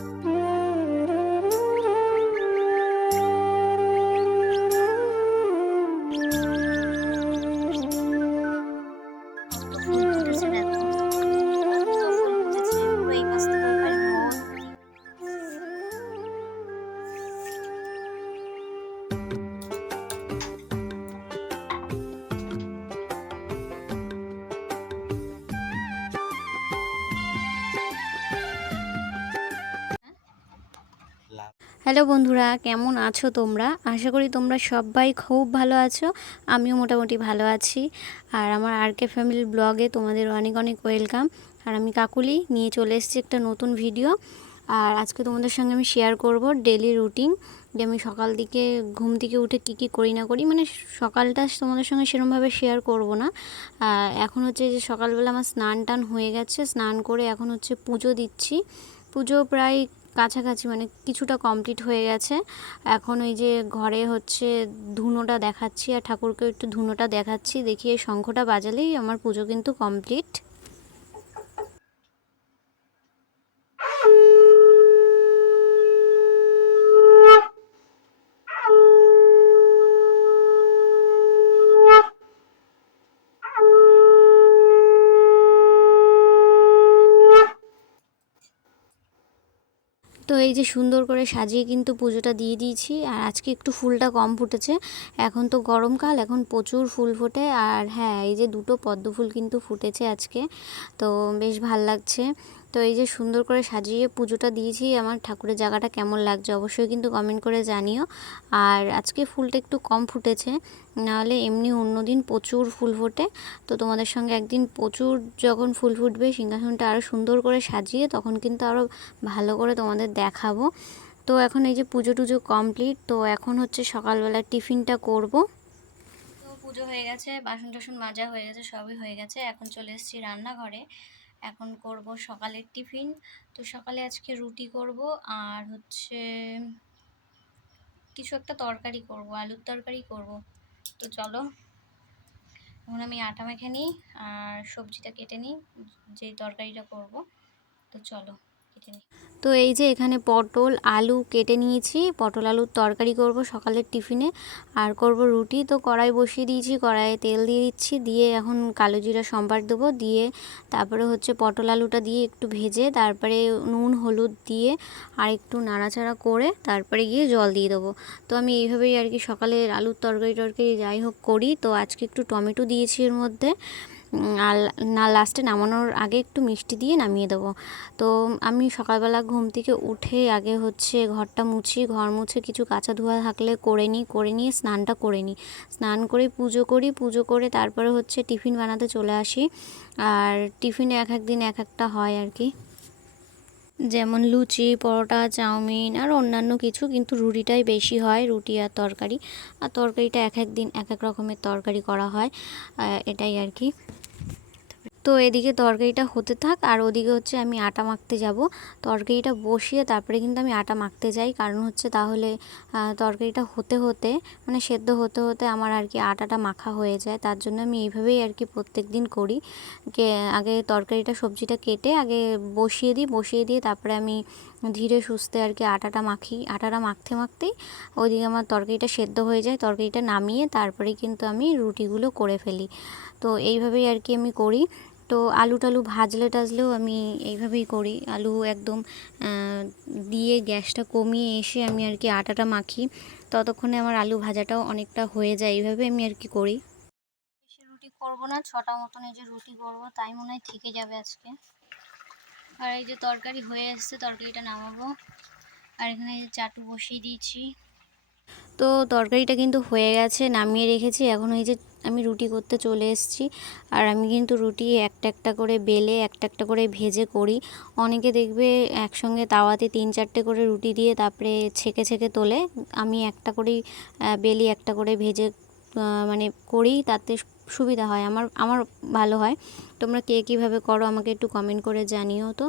Mm. Hello বন্ধুরা, কেমন আছো তোমরা? আশা করি তোমরা সবাই খুব ভালো আছো, আমিও মোটামুটি ভালো আছি। আর আমার আর কে ফ্যামিলি ব্লগে তোমাদের অনেক অনেক ওয়েলকাম। আর আমি কাকুলি, নিয়ে চলে এসেছি একটা নতুন ভিডিও। আর আজকে তোমাদের সঙ্গে আমি শেয়ার করব ডেলি রুটিন যে আমি সকাল দিকে ঘুম থেকে উঠে কি কি করি না করি মানে সকালটা তোমাদের সঙ্গে সেরমভাবে শেয়ার করব না। এখন হচ্ছে যে সকালবেলা আমার স্নান টান হয়ে গেছে, স্নান করে এখন হচ্ছে পুজো দিচ্ছি। পুজো প্রায় কাছাকাছি মানে কিছুটা কমপ্লিট হয়ে গেছে। এখন ওই যে ঘরে হচ্ছে ধুনোটা দেখাচ্ছি আর ঠাকুরকে একটু ধুনোটা দেখাচ্ছি। দেখি এই শঙ্খটা বাজালেই আমার পুজো কিন্তু কমপ্লিট তো এই যে সুন্দর করে সাজিয়ে কিন্তু পুজোটা দিয়ে দিয়েছি। আর আজকে একটু ফুলটা কম ফুটেছে। এখন তো গরমকাল, এখন প্রচুর ফুল ফোটে। আর হ্যাঁ এই যে দুটো পদ্ম ফুল কিন্তু ফুটেছে আজকে। তো বেশ ভালো লাগছে। তো এই যে সুন্দর করে সাজিয়ে পুজোটা দিয়েছি, আমার ঠাকুরের জায়গাটা কেমন লাগছে অবশ্যই কিন্তু কমেন্ট করে জানিও। আর আজকে ফুলটা একটু কম ফুটেছে, নাহলে এমনি অন্যদিন প্রচুর ফুল ফোটে। তো তোমাদের সঙ্গে একদিন প্রচুর যখন ফুল ফুটবে, সিংহাসনটা আরও সুন্দর করে সাজিয়ে তখন কিন্তু আরও ভালো করে তোমাদের দেখাবো। তো এখন এই যে পুজো টুজো কমপ্লিট তো এখন হচ্ছে সকালবেলা টিফিনটা করব। তো পুজো হয়ে গেছে, বাসন টাসন মাজা হয়ে গেছে, সবই হয়ে গেছে। এখন চলে এসেছি রান্নাঘরে। এখন করব সকালের টিফিন। তো সকালে আজকে রুটি করব আর হচ্ছে কিছু একটা তরকারি করব, আলুর তরকারি করব। তো চলো, এখন আমি আটা মেখে নিই আর সবজিটা কেটে নিই, যে তরকারিটা করব। তো চলো। তো এই যে এখানে পটল, আলু কেটে নিয়েছি। পটল, আলুর তরকারি করব সকালের টিফিনে। আর করব রুটি। তো কড়াই বসিয়ে দিয়েছি। কড়াইয়ে তেল দিয়ে দিচ্ছি। দিয়ে এখন কালো জিরা সম্বার দেবো। দিয়ে তারপরে হচ্ছে পটল আলুটা দিয়ে একটু ভেজে, তারপরে নুন, হলুদ দিয়ে আর একটু নাড়াচাড়া করে তারপরে গিয়ে জল দিয়ে দেবো। তো আমি এইভাবেই আর কি সকালে আলুর তরকারি টরকারি যাই হোক করি। তো আজকে একটু টমেটো দিয়েছি এর মধ্যে। আর না লাস্টে নামানোর আগে একটু মিষ্টি দিয়ে নামিয়ে দেবো। তো আমি সকালবেলা ঘুম থেকে উঠে আগে হচ্ছে ঘরটা মুছি, ঘর মুছে কিছু কাঁচা ধোয়া থাকলে করে নিই, করে নিয়ে স্নানটা করে নিই। স্নান করে পুজো করি, পুজো করে তারপরে হচ্ছে টিফিন বানাতে চলে আসি। আর টিফিনে এক এক দিন এক একটা হয় আর কি। যেমন লুচি, পরোটা, চাউমিন আর অন্যান্য কিছু, কিন্তু রুটিটাই বেশি হয়, রুটি আর তরকারি। আর তরকারিটা এক এক দিন এক এক রকমের তরকারি করা হয় এটাই আর কি। তো এদিকে তরকারিটা হতে থাক আর ওদিকে হচ্ছে আমি আটা মাখতে যাব। তরকারিটা বসিয়ে তারপরে কিন্তু আমি আটা মাখতে যাই। কারণ হচ্ছে তাহলে তরকারিটা হতে হতে মানে সেদ্ধ হতে হতে আমার আর কি আটাটা মাখা হয়ে যায়। তার জন্য আমি এইভাবেই আর কি প্রত্যেক দিন করি। আগে তরকারিটা সবজিটা কেটে আগে বসিয়ে দিই, বসিয়ে দিয়ে তারপরে আমি ধীরে সুস্থে আর কি আটাটা মাখি। আটাটা মাখতে মাখতেই ওইদিকে আমার তরকারিটা সেদ্ধ হয়ে যায়। তরকারিটা নামিয়ে তারপরে কিন্তু আমি রুটিগুলো করে ফেলি। তো এইভাবেই আর কি আমি করি। তো আলু টালু ভাজলে টাজলেও আমি এইভাবেই করি। আলু একদম দিয়ে গ্যাসটা কমিয়ে এসে আমি আর কি আটাটা মাখি। ততক্ষণে আমার আলু ভাজাটাও অনেকটা হয়ে যায় এইভাবে আমি আর কি করি। রুটি করব না ছটা মতন এই যে রুটি করব তাই মনে হয় থেকে যাবে আজকে। আর এই যে তরকারি হয়ে এসছে তরকারিটা নামাবো। আর এখানে চাটু বসিয়ে দিয়েছি। তো তরকারিটা কিন্তু হয়ে গেছে নামিয়ে রেখেছি। এখন এই যে আমি রুটি করতে চলে এসেছি। আর আমি কিন্তু রুটি একটা একটা করে বেলে, একটা একটা করে ভেজে করি। অনেকে দেখবে একসঙ্গে তাওয়াতে তিন চারটে করে রুটি দিয়ে তারপরে ছেঁকে ছেঁকে তোলে। আমি একটা করেই বেলি একটা করে ভেজে মানে করি, তাতে সুবিধা হয়। আমার আমার ভালো হয়। তোমরা কে কীভাবে করো আমাকে একটু কমেন্ট করে জানিও তো।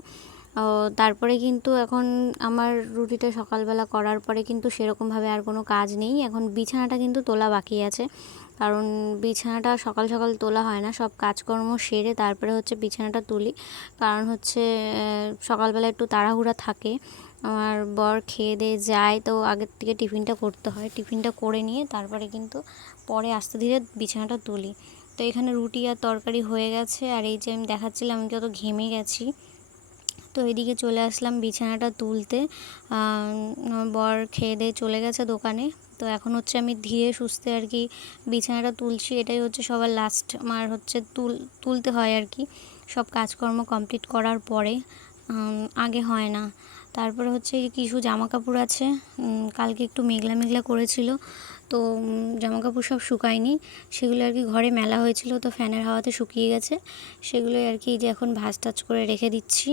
তারপরে কিন্তু এখন আমার রুটিটা সকালবেলা করার পরে কিন্তু সেরকমভাবে আর কোনো কাজ নেই। এখন বিছানাটা কিন্তু তোলা বাকি আছে। কারণ বিছানাটা সকাল সকাল তোলা হয় না, সব কাজকর্ম সেরে তারপরে হচ্ছে বিছানাটা তুলি। কারণ হচ্ছে সকালবেলা একটু তাড়াহুড়া থাকে। আমার বর খেয়ে দিয়ে যায় তো আগের থেকে টিফিনটা করতে হয়। টিফিনটা করে নিয়ে তারপরে কিন্তু পরে আস্তে ধীরে বিছানাটা তুলি। তো এখানে রুটি আর তরকারি হয়ে গেছে। আর এই যে আমি দেখাচ্ছিলাম আমি কত ঘেমে গেছি, তো এদিকে চলে আসলাম বিছানাটা তুলতে। বর খেয়ে দিয়ে চলে গেছে দোকানে। তো এখন হচ্ছে আমি ধীরে সুস্থে আর কি বিছানাটা তুলছি, এটাই হচ্ছে সবার লাস্ট আমার হচ্ছে তুল, তুলতে হয় আর কি। সব কাজকর্ম কমপ্লিট করার পরে আগে হয় না। তারপরে হচ্ছে কিছু জামা কাপড় আছে কালকে একটু মেঘলা মেঘলা করেছিল, তো জামা কাপড় সব শুকায়নি। সেগুলো আর কি ঘরে মেলা হয়েছিল, তো ফ্যানের হাওয়াতে শুকিয়ে গেছে। সেগুলোই আর কি যে এখন ভাজ টাজ করে রেখে দিচ্ছি।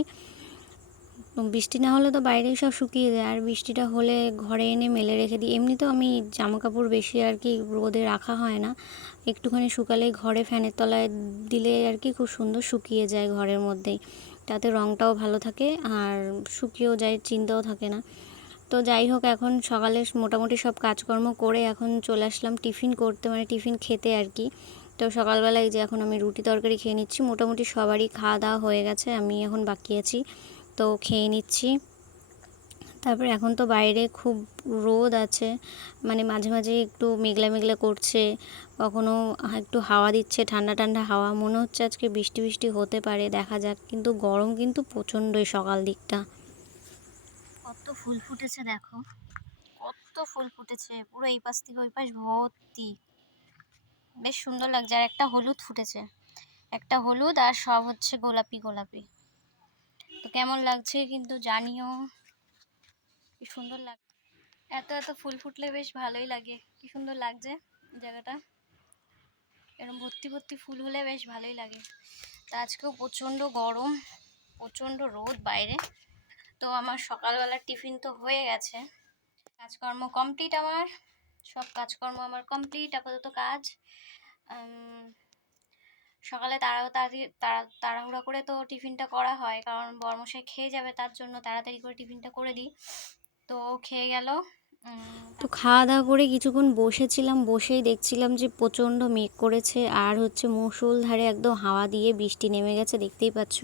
বৃষ্টি না হলে তো বাইরেই সব শুকিয়ে যায়। আর বৃষ্টিটা হলে ঘরে এনে মেলে রেখে দিই। এমনিতেও আমি জামা কাপড় বেশি আর কি রোদে রাখা হয় না। একটুখানি শুকালেই ঘরে ফ্যানের তলায় দিলে আর কি খুব সুন্দর শুকিয়ে যায় ঘরের মধ্যেই। তাতে রঙটাও ভালো থাকে আর শুকিয়েও যায়, চিন্তাও থাকে না। তো যাই হোক, এখন সকালে মোটামুটি সব কাজকর্ম করে এখন চলে আসলাম টিফিন করতে মানে টিফিন খেতে আর কি। তো সকালবেলায় যে এখন আমি রুটি তরকারি খেয়ে নিচ্ছি, মোটামুটি সবারই খাওয়া দাওয়া হয়ে গেছে, আমি এখন বাকি আছি। তো খেয়ে নিচ্ছি। তারপরে এখন তো বাইরে খুব রোদ আছে মানে মাঝে মাঝে একটু মেঘলা মেঘলা করছে, কখনো একটু হাওয়া দিচ্ছে, ঠান্ডা ঠান্ডা হাওয়া, মনে হচ্ছে আজকে বৃষ্টি বৃষ্টি হতে পারে, দেখা যাক, কিন্তু গরম কিন্তু প্রচণ্ডই সকাল দিকটা। কত ফুল ফুটেছে দেখো, কত ফুল ফুটেছে, পুরো এই পাশ থেকে ওই পাশ ভর্তি। বেশ সুন্দর লাগছে, আর একটা হলুদ ফুটেছে, একটা হলুদ আর সব হচ্ছে গোলাপি গোলাপি। তো কেমন লাগছে কিন্তু জানিও। কি সুন্দর লাগ এত এত ফুল ফুটলে বেশ ভালোই লাগে। কি সুন্দর লাগছে জায়গাটা। এরকম ভর্তি ভর্তি ফুল হলে বেশ ভালোই লাগে। তা আজকেও প্রচণ্ড গরম, প্রচণ্ড রোদ বাইরে। তো আমার সকালবেলার টিফিন তো হয়ে গেছে। কাজকর্ম কমপ্লিট আমার। সব কাজকর্ম আমার কমপ্লিট, আপাতত কাজ। সকালে তাড়াতাড়ি, তাড়া, তাড়াহুড়া করে তো টিফিনটা করা হয়, কারণ বরমশাই খেয়ে যাবে তার জন্য তাড়াতাড়ি করে টিফিনটা করে দিই। তো খেয়ে গেল। তো খাওয়া দাওয়া করে কিছুক্ষণ বসেছিলাম, বসেই দেখছিলাম যে প্রচণ্ড মেঘ করেছে, আর হচ্ছে মুসুলধারে একদম হাওয়া দিয়ে বৃষ্টি নেমে গেছে, দেখতেই পাচ্ছ।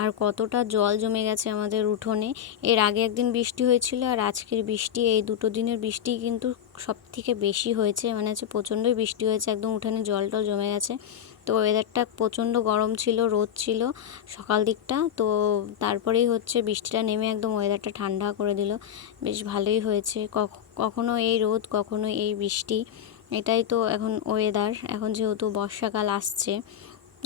আর কতটা জল জমে গেছে আমাদের উঠোনে। এর আগে একদিন বৃষ্টি হয়েছিল, আর আজকের বৃষ্টি, এই দুটো দিনের বৃষ্টি কিন্তু সব থেকে বেশি হয়েছে মানে হচ্ছে প্রচণ্ডই বৃষ্টি হয়েছে, একদম উঠানে জল টল জমে গেছে। তো ওয়েদারটা প্রচণ্ড গরম ছিল, রোদ ছিল সকাল দিকটা। তো তারপরেই হচ্ছে বৃষ্টিটা নেমে একদম ওয়েদারটা ঠান্ডা করে দিল। বেশ ভালোই হয়েছে। কখনো এই রোদ, কখনো এই বৃষ্টি। এটাই তো এখন ওয়েদার এখন যেহেতু বর্ষাকাল আসছে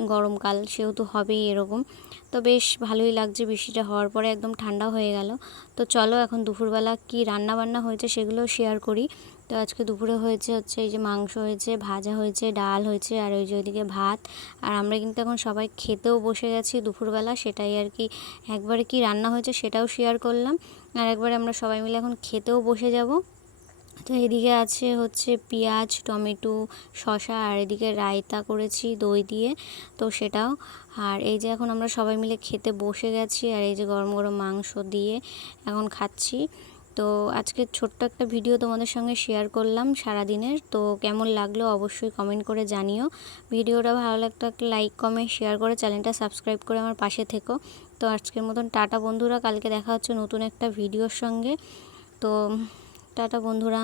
গরমকাল সেহেতু হবেই এরকম। তো বেশ ভালোই লাগছে বৃষ্টিটা হওয়ার পরে, একদম ঠান্ডা হয়ে গেল। তো চলো এখন দুপুরবেলা কি রান্না বান্না হয়েছে সেগুলো শেয়ার করি। তো আজকে দুপুরে হয়েছে হচ্ছে এই যে মাংস হয়েছে, ভাজা হয়েছে, ডাল হয়েছে, আর ওই যে ওইদিকে ভাত। আর আমরা কিন্তু এখন সবাই খেতেও বসে গেছি দুপুরবেলা, সেটাই আর কি। একবারে কি রান্না হয়েছে সেটাও শেয়ার করলাম। আর একবারে আমরা সবাই মিলে এখন খেতেও বসে যাব। তো এদিকে আছে হচ্ছে পেঁয়াজ, টমেটো শশা আর এদিকে রায়তা করেছি দই দিয়ে। তো সেটাও। আর এই যে এখন আমরা সবাই মিলে খেতে বসে গেছি আর এই যে গরম গরম মাংস দিয়ে এখন খাচ্ছি। তো আজকে ছোট্ট একটা ভিডিও তোমাদের সঙ্গে শেয়ার করলাম সারাদিনের। তো কেমন লাগল অবশ্যই কমেন্ট করে জানিও। ভিডিওটা ভালো লাগতো একটা লাইক কমেন্ট শেয়ার করে চ্যানেলটা সাবস্ক্রাইব করে আমার পাশে থেকো। তো আজকের মতন টাটা বন্ধুরা, কালকে দেখা হচ্ছে নতুন একটা ভিডিওর সঙ্গে। তো টাটা বন্ধুরা।